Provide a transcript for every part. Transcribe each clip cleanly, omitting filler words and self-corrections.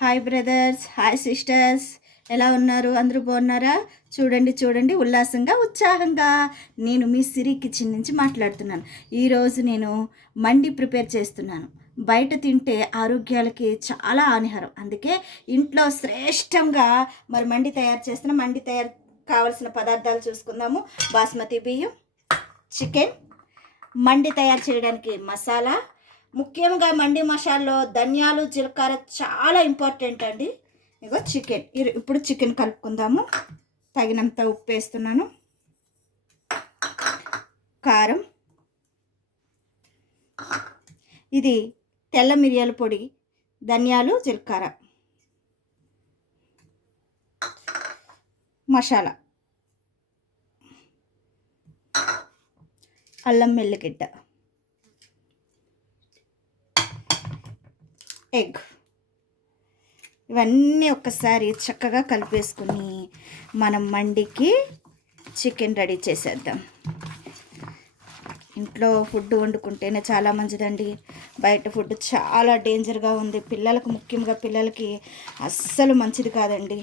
Hi brothers, hi sisters, ఎలా ఉన్నారు? అందరూ బాగున్నారా? చూడండి ఉల్లాసంగా ఉత్సాహంగా నేను మీ సిరి కిచెన్ నుంచి మాట్లాడుతున్నాను. ఈరోజు నేను మండి ప్రిపేర్ చేస్తున్నాను. బయట తింటే ఆరోగ్యాలకి చాలా హానికరం. అందుకే ఇంట్లో శ్రేష్టంగా మండి తయారు చేస్తున్నాం. మండి తయారు కావలసిన పదార్థాలు చూసుకుందాము. బాస్మతి బియ్యం, చికెన్, మండి తయారు చేయడానికి మసాలా, ముఖ్యంగా మండి మసాలాలో ధనియాలు జీలకర్ర చాలా ఇంపార్టెంట్ అండి. ఇగో చికెన్, ఇప్పుడు చికెన్ కలుపుకుందాము. తగినంత ఉప్పు వేస్తున్నాను, కారం, ఇది తెల్ల మిరియాల పొడి, ధనియాలు జీలకర్ర, మసాలా, అల్లం వెల్లిగడ్డ, ఎగ్, ఇవన్నీ ఒక్కసారి చక్కగా కలిపేసుకుని మనం మండికి చికెన్ రెడీ చేసేద్దాం. ఇంట్లో ఫుడ్ వండుకుంటేనే చాలా మంచిదండి. బయట ఫుడ్ చాలా డేంజర్గా ఉంది. పిల్లలకు, ముఖ్యంగా పిల్లలకి అస్సలు మంచిది కాదండి.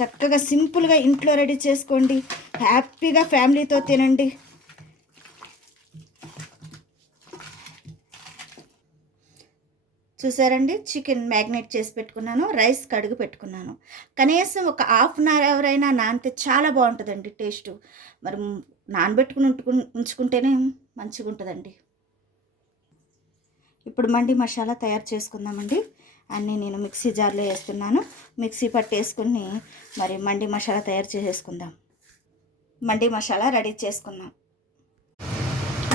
చక్కగా సింపుల్గా ఇంట్లో రెడీ చేసుకోండి. హ్యాపీగా ఫ్యామిలీతో తినండి. చూసారండి, చికెన్ మ్యాగ్నేట్ చేసి పెట్టుకున్నాను, రైస్ కడుగు పెట్టుకున్నాను. కనీసం ఒక ½ అయినా నానితే చాలా బాగుంటుందండి టేస్ట్. మరి నానబెట్టుకుని ఉంచుకుంటేనే మంచిగా ఉంటుందండి. ఇప్పుడు మండి మసాలా తయారు చేసుకుందామండి. అన్నీ నేను మిక్సీ జార్లో వేస్తున్నాను. మిక్సీ పట్టేసుకుని మండి మసాలా తయారు చేసేసుకుందాం. మండి మసాలా రెడీ చేసుకుందాం.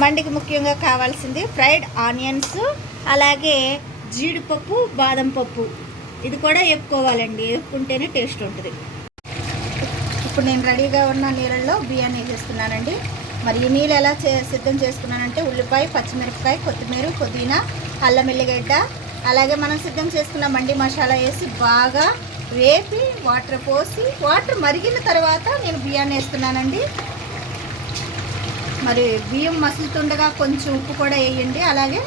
మండికి ముఖ్యంగా కావాల్సింది ఫ్రైడ్ ఆనియన్స్, అలాగే జీడిపప్పు, బాదం పప్పు, ఇది కూడా వేపుకోవాలండి. వేపుకుంటేనే టేస్ట్ ఉంటుంది. ఇప్పుడు నేను రెడీగా ఉన్న నీళ్ళల్లో బియ్యాన్ని వేసేస్తున్నానండి. ఈ నీళ్ళు ఎలా సిద్ధం చేసుకున్నానంటే ఉల్లిపాయ, పచ్చిమిరపకాయ, కొత్తిమీర, పుదీనా, అల్లం వెల్లిగడ్డ, అలాగే మనం సిద్ధం చేసుకున్న మండి మసాలా వేసి బాగా వేపి వాటర్ పోసి, వాటర్ మరిగిన తర్వాత నేను బియ్యాన్ని వేస్తున్నానండి. బియ్యం మసులుతుండగా కొంచెం ఉప్పు కూడా వేయండి. అలాగే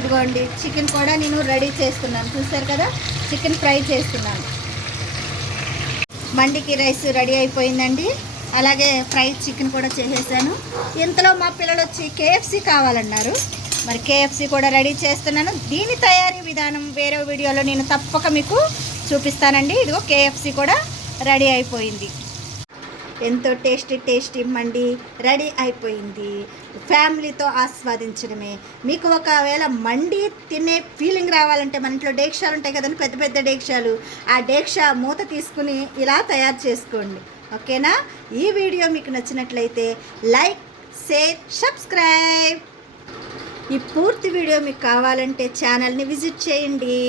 ఇదిగోండి, చికెన్ కూడా నేను రెడీ చేస్తున్నాను. చూసారు కదా, చికెన్ ఫ్రై చేస్తున్నాను. మండికి రైస్ రెడీ అయిపోయిందండి. అలాగే ఫ్రై చికెన్ కూడా చేసేసాను. ఇంతలో మా పిల్లలు వచ్చి KFC కావాలన్నారు. KFC కూడా రెడీ చేస్తున్నాను. దీని తయారీ విధానం వేరే వీడియోలో నేను తప్పక మీకు చూపిస్తానండి. ఇదిగో KFC కూడా రెడీ అయిపోయింది. ఎంతో టేస్టీ మండి రెడీ అయిపోయింది. ఫ్యామిలీతో ఆస్వాదించడమే. మీకు ఒకవేళ మండి తినే ఫీలింగ్ రావాలంటే మన ఇంట్లో డేక్షాలు ఉంటాయి కదండి, పెద్ద పెద్ద డేక్షాలు. ఆ డేక్షా మూత తీసుకుని ఇలా తయారు చేసుకోండి. ఓకేనా? ఈ వీడియో మీకు నచ్చినట్లయితే లైక్, షేర్, సబ్స్క్రైబ్. ఈ పూర్తి వీడియో మీకు కావాలంటే ఛానల్ని విజిట్ చేయండి.